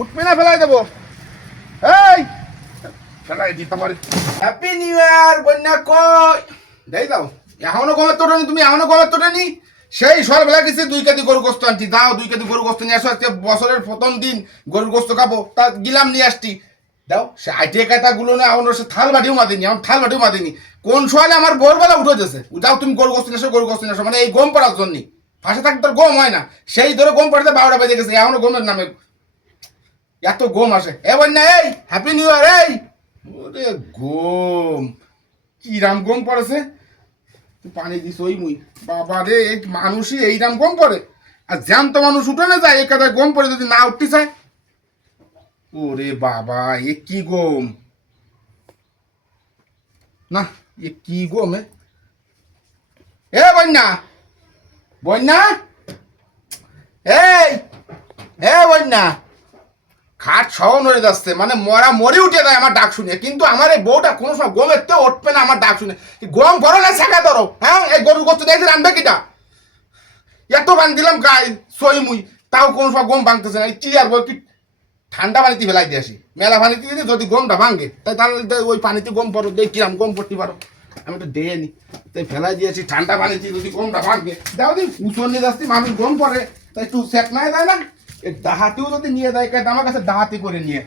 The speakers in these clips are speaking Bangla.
উঠবে না ফেলাই দেবো। এই! ফেলাই দিতে পারি হ্যাপি নিউ ইয়ার বন্যা কই? দেই দাও। এখনও গমের তোটেনি তুমি এখনও গমের তোটেনি সেই সকালবেলা গেছি দুই কেজি গরু গোস্ত আনছি। দাও দুই কেজি গরু গোস্ত নিয়ে আসো আজকে বছরের প্রথম দিন গরুর গোস্ত খাব। তা গিলাম নিয়ে আসছি। দাও সে আইটে কাটা গুলো না এখন সে থাল বাটিও মাদিনি এখন থাল বাটিও মাদিনি কোন সকালে আমার ভোরবেলা উঠে যাচ্ছে যাও তুমি গরু গোস্ত নিয়ে আসো গরু গোস্ত নিয়ে আসো। মানে এই গম পড়ার জন্য। ফাঁসে থাকতে তোর গম হয় না। সেই ধরে গম পড়াতে বারোটা বেজে গেছে এখনও গমের নামে এত গম আসে এ বন্যা এই হ্যাপি নিউ ইয়ার এই ওরে গম কিরাম গম পড়েছে পানি দিস ওই মুই বাবা রে এই মানুষই এইরাম গম পড়ে আর জ্যান্ত মানুষ উঠে না যায় একাদা গম পড়ে যদি না উঠতে চায় ওরে বাবা এ কি গম না এ কি গম এ এ বন্যা বন্যা এই এ বন্যা খাট সহ নড়ে যাচ্ছে মানে মরা মরে উঠে যায় আমার ডাক শুনে। কিন্তু আমার এই বউটা কোনো সময় গমের তো উঠবে না আমার ডাক শুনে। গম করো না শেখা ধরো হ্যাঁ? এই গরু করতে দেখছি রানবে কিটা? এত বান দিলাম গায়ে সই মুই, তাও কোনো সময় গম ভাঙতেছে না। কি আর কি ঠান্ডা পানিতে ফেলাই দিয়ে আসি। মেলা পানিতে দিলে যদি গমটা ভাঙে, তাই তাহলে ওই পানিতে গম পড়ো দেখ কিরাম গম পড়তে পারো। আমি তো দিয়ে নি। তাই ফেলাই দিয়েছি ঠান্ডা পানিতে যদি গমটা ভাঙে। দাও দিন উঁচু নিয়ে যাচ্ছি, মানুষ গম পড়ে। তাই একটু সেট নাই দেয় না? এই ডাহাতিও যদি নিয়ে দেয় কাজ আমার কাছে ডাহাতি করে নিয়ে।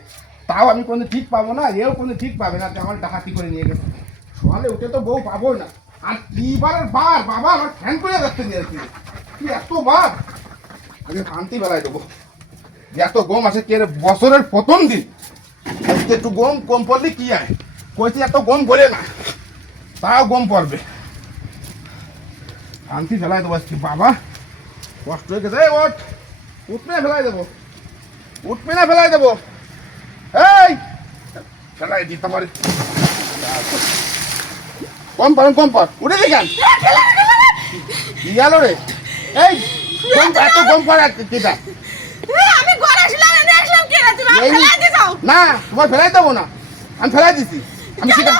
তাও আমি কোনো ঠিক পাবো না, এও কোনো ঠিক পাবে না আমার ডাহাতি করে নিয়ে গেছে। সকালে উঠে তো বউ পাবো না। আর কি বারের বার বাবা আমার ফ্যান করে যাচ্ছে নিয়ে যাচ্ছি কি এত বার? আমি শান্তি বেলায় দেবো। এত গম আছে কে বছরের প্রথম দিন? একটু গম কম পড়লে কি হয় কইছি এত গম বলে না। তাও গম পড়বে। শান্তি ফেলাই দেবো বাবা। কষ্ট হয়ে গেছে ওঠ। উঠবে ফেলাই দেবো। উঠবে না ফেলাই দেবো। এই! ফেলাই দিতে পারি কম পার কম পার। উঠে দি কেন? গেল রে? এই গম এত গম পার কিটা আমি ঘরে আসলাম আমি আসলাম কে তুমি ফেলাই দিয়ে না তোমার ফেলাই দেবো না। আমি ফেলাই দিছি। আমি শিকার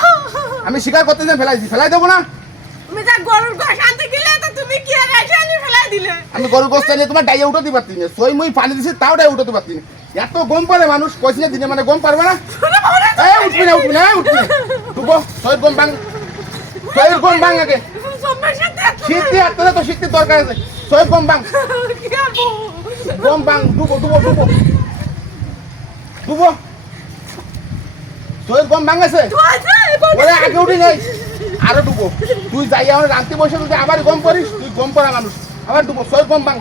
আমি শিকার করতে ফেলাই দিছি। ফেলাই দেবো না? গরুর আমি গরু গোস্ত নিয়ে তোমার ডাইয়ে উঠতে পারতি না। সই মুই পানি দিছি তাও ডাইয়ে উঠতে পারতি না। এত গম পারে মানুষ কইছি না দিনে মানে গম পারবে না? উঠবি না উঠবি না উঠবি ডুবো সই গম সই গম বাং আগে। শীতে তো শীতের দরকার আছে। সই গম করব গম বাং ডুবো ডুবো ডুবো ডুবো সই গম বাং আছে আগে উঠি নাই আরও ডুবো। তুই যাই আমার রান্তি বসে তুই আবার গম করিস তুই গম করা মানুষ। আবার ডুবো সই গম বাং।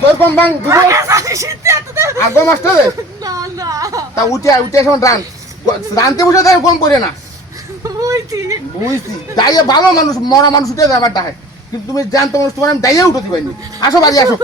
সই গম বাং ডুবো। আগে শীতে এত তো- উঠে উঠে এখন রান। রান্তি বসে তাই গম করে না। বুঝছি। যাইয়ে ভালো মানুষ মরা মানুষ উঠে যাবার ডাকে কিন্তু তুমি জানতো মানুষ তোমার আমি যাইয়ে উঠতে পারিনি আসো বাড়ি আসো।